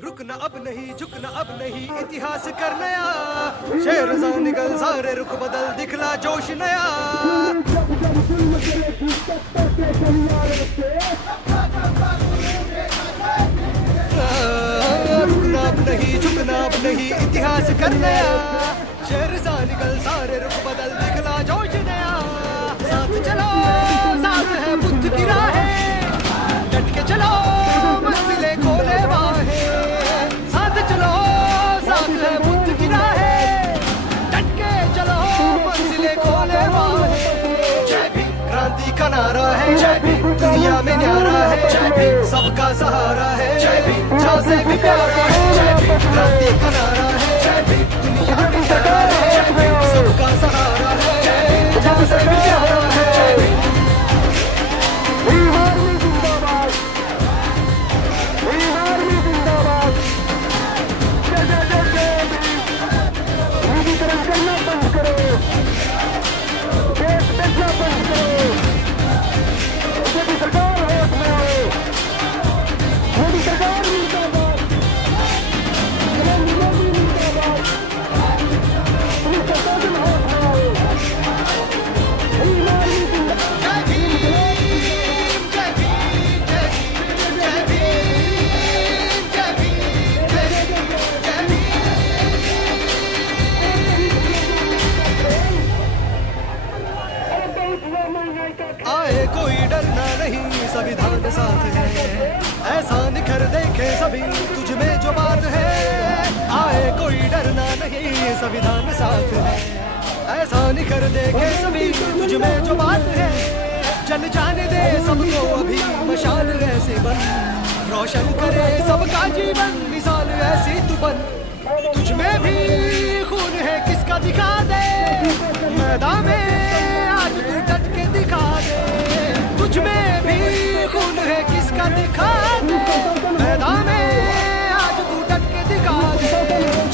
रुकना अब नहीं, झुकना अब नहीं, इतिहास कर नया। शेर सा निकल सारे रुख बदल, दिखला जोश नया। रुकना अब नहीं, झुकना अब नहीं, इतिहास कर नया। शेर सा निकल सारे रुख बदल, दिखला जोश नया। साथ चलो, साथ है बुद्ध की राहें, डट के चलो, मंजिलें खोले बाहें। साथ चलो, साथ है बुद्ध की राहें, डट के चलो, मंजिलें खोले बाहें। जय भीम क्रांति का नारा है, जय भीम दुनिया में न्यारा है, जय भीम सबका सहारा है, जय भीम जहाँ से भी प्यारा है, जय भीम क्रांति का नारा है, जय भीम दुनिया में न्यारा है, जय भीम सबका सहारा है, जय भीम जहाँ से भी प्यारा है, जय भीम। आए कोई डरना नहीं, संविधान साथ है, ऐसा निखर देखे सभी तुझ में जो बात है। आए कोई डरना नहीं, संविधान साथ है, ऐसा निखर देखे सभी तुझ में जो बात है। जल जाने दे सबको अभी मशाल ऐसे बन, रोशन करे सबका जीवन, मिसाल ऐसी तू बन। तुझ में भी खून है किसका दिखा दे, मैदान में आज तू डट के दिखा दे। तुझ में भी खून है किसका दिखा दे, मैदान में आज तू डट के दिखा दे।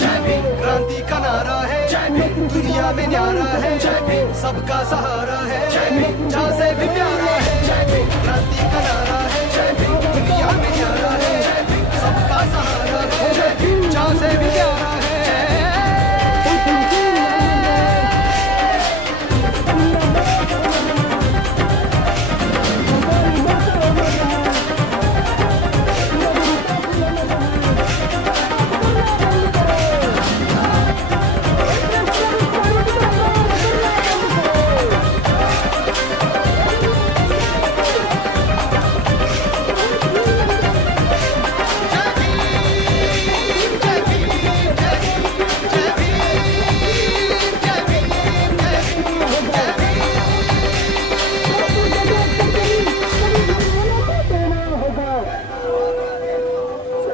जय भीम क्रांति का नारा है, जय भीम दुनिया में न्यारा है, जय भीम सबका सहारा है, जय भीम जहाँ से भी प्यारा है, जय भीम क्रांति का नारा है, जय भीम दुनिया में न्यारा है, जय भीम सबका सहारा है, जय भीम जहाँ से भी प्यारा है।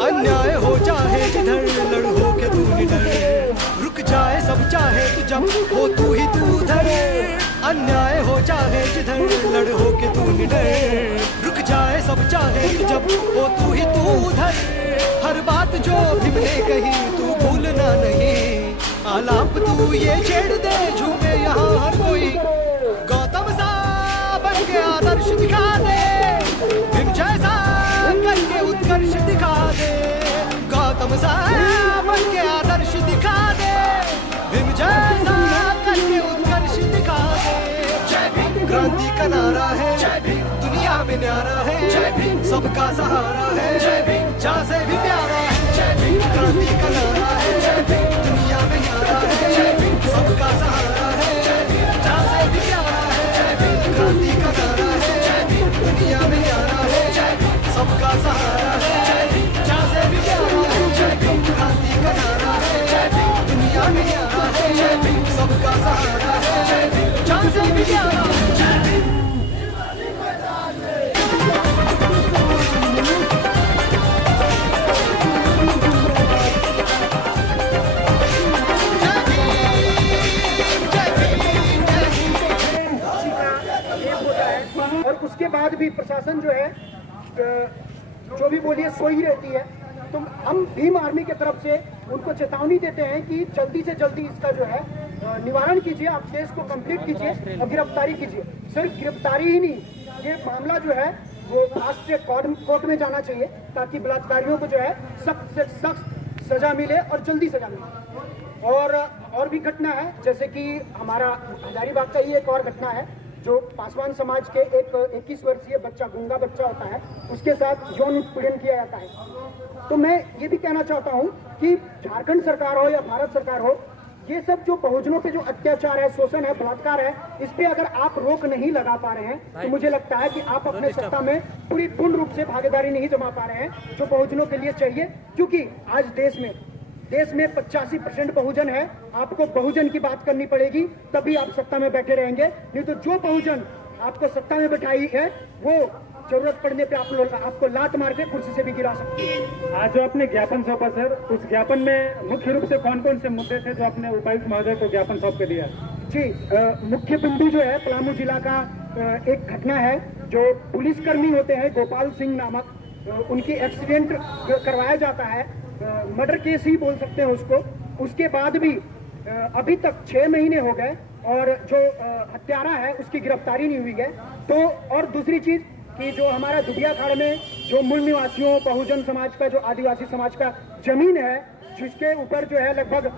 अन्याय हो चाहे जिधर, लड़ हो के तू निडर, रुक जाए सब चाहे तू जब हो तू ही तू उधर। अन्याय हो चाहे जिधर, लड़ हो के तू निडर, रुक जाए सब चाहे तू जब हो तू ही तू उधर। हर बात जो भीम ने कही तू भूलना नहीं, आलाप तू ये छेड़ दे, झूमे यहाँ हर कोई। गौतम सा बन के आदर्श दिखा दे, भीम जैसा करके उत्कर्ष दिखा दे। गौतम सा बन के आदर्श दिखा दे, भीम जैसा करके उत्कर्ष दिखा दे। जय भीम क्रांति का नारा है, जय भीम दुनिया में न्यारा है, जय भीम सबका सहारा है, जय भीम जहाँ से भी प्यारा है। जय भीम क्रांति का नारा है, जय भीम दुनिया में न्यारा है, जय भीम सबका सहारा है, जय भीम जहाँ से भी प्यारा है। जय भीम क्रांति का का सहारा है, जान से भी प्यारा है। और उसके बाद भी प्रशासन जो है जो भी बोलिए सोई रहती है। तो हम भीम आर्मी की तरफ से उनको चेतावनी देते हैं कि जल्दी से जल्दी इसका जो है निवारण कीजिए, आप केस को कंप्लीट कीजिए और गिरफ्तारी कीजिए। सिर्फ गिरफ्तारी ही नहीं, ये मामला जो है वो राष्ट्रीय कोर्ट में जाना चाहिए ताकि बलात्कारियों को जो है सख्त से सख्त सजा मिले और जल्दी सजा मिले। और भी घटना है, जैसे कि हमारा हजारीबाग का ही एक और घटना है, जो पासवान समाज के एक 21 वर्षीय बच्चा, गूंगा बच्चा होता है, उसके साथ यौन उत्पीड़न किया जाता है। तो मैं ये भी कहना चाहता हूँ कि झारखंड सरकार हो या भारत सरकार हो, ये सब जो बहुजनों पे जो अत्याचार है, शोषण है, बलात्कार है, इस पे अगर आप रोक नहीं लगा पा रहे हैं तो मुझे लगता है कि आप अपने सत्ता में पूर्ण रूप से भागीदारी नहीं जमा पा रहे हैं जो बहुजनों के लिए चाहिए। क्योंकि आज देश में 85% बहुजन है। आपको बहुजन की बात करनी पड़ेगी, तभी आप सत्ता में बैठे रहेंगे। नहीं तो जो बहुजन आपको सत्ता में बैठाई है वो जरूरत पड़ने पे आपको लात मार के कुर्सी से भी गिरा सकती है। आज जो आपने ज्ञापन सौंपा सर, उस ज्ञापन में मुख्य रूप से कौन कौन से मुद्दे थे जो आपने उपायुक्त महोदय को ज्ञापन सौंप के दिया? जी, मुख्य बिंदु जो है पलामू जिला का एक घटना है, जो पुलिसकर्मी होते हैं गोपाल सिंह नामक, उनकी एक्सीडेंट करवाया जाता है, मर्डर केस ही बोल सकते हैं उसको। उसके बाद भी अभी तक 6 महीने हो गए और जो हत्यारा है उसकी गिरफ्तारी नहीं हुई है। तो और दूसरी चीज कि जो हमारा दुबिया खाड़ में जो मूल निवासियों बहुजन समाज का, जो आदिवासी समाज का जमीन है, जिसके ऊपर जो है लगभग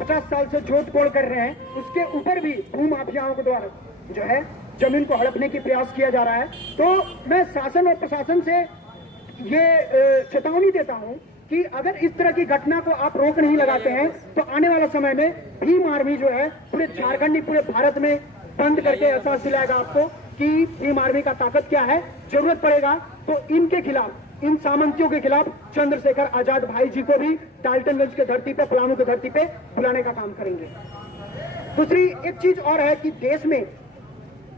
50 साल से जोत तोड़ कर रहे हैं, उसके ऊपर भी भू माफियाओं के द्वारा जो है जमीन को हड़पने की प्रयास किया जा रहा है। तो मैं शासन और प्रशासन से ये चेतावनी देता हूँ कि अगर इस तरह की घटना को आप रोक नहीं लगाते हैं तो आने वाले समय में भीम आर्मी जो है पूरे झारखंड नहीं पूरे भारत में बंद करके एहसास दिलाएगा आपको कि भीम आर्मी का ताकत क्या है। जरूरत पड़ेगा तो इनके खिलाफ, इन सामंतियों के खिलाफ चंद्रशेखर आजाद भाई जी को भी डाल्टनगंज के धरती पे, पलामू की धरती पे बुलाने का काम करेंगे। दूसरी एक चीज और है कि देश में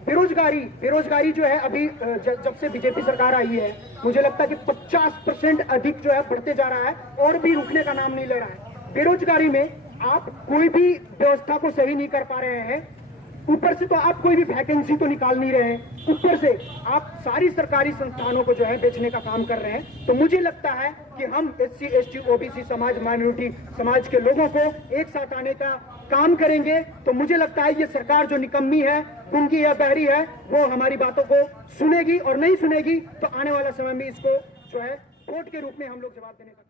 बेरोजगारी जो है अभी जब से बीजेपी सरकार आई है, मुझे लगता है कि 50% अधिक जो है बढ़ते जा रहा है और भी रुकने का नाम नहीं ले रहा है। बेरोजगारी में आप कोई भी व्यवस्था को सही नहीं कर पा रहे हैं, ऊपर से तो आप कोई भी वैकेंसी तो निकाल नहीं रहे हैं, ऊपर से आप सारी सरकारी संस्थानों को जो है बेचने का काम कर रहे हैं। तो मुझे लगता है कि हम SC ST OBC समाज, माइनॉरिटी समाज के लोगों को एक साथ आने का काम करेंगे। तो मुझे लगता है ये सरकार जो निकम्मी है, गुंगी या बहरी है, वो हमारी बातों को सुनेगी, और नहीं सुनेगी तो आने वाला समय में इसको जो है कोर्ट के रूप में हम लोग जवाब देने का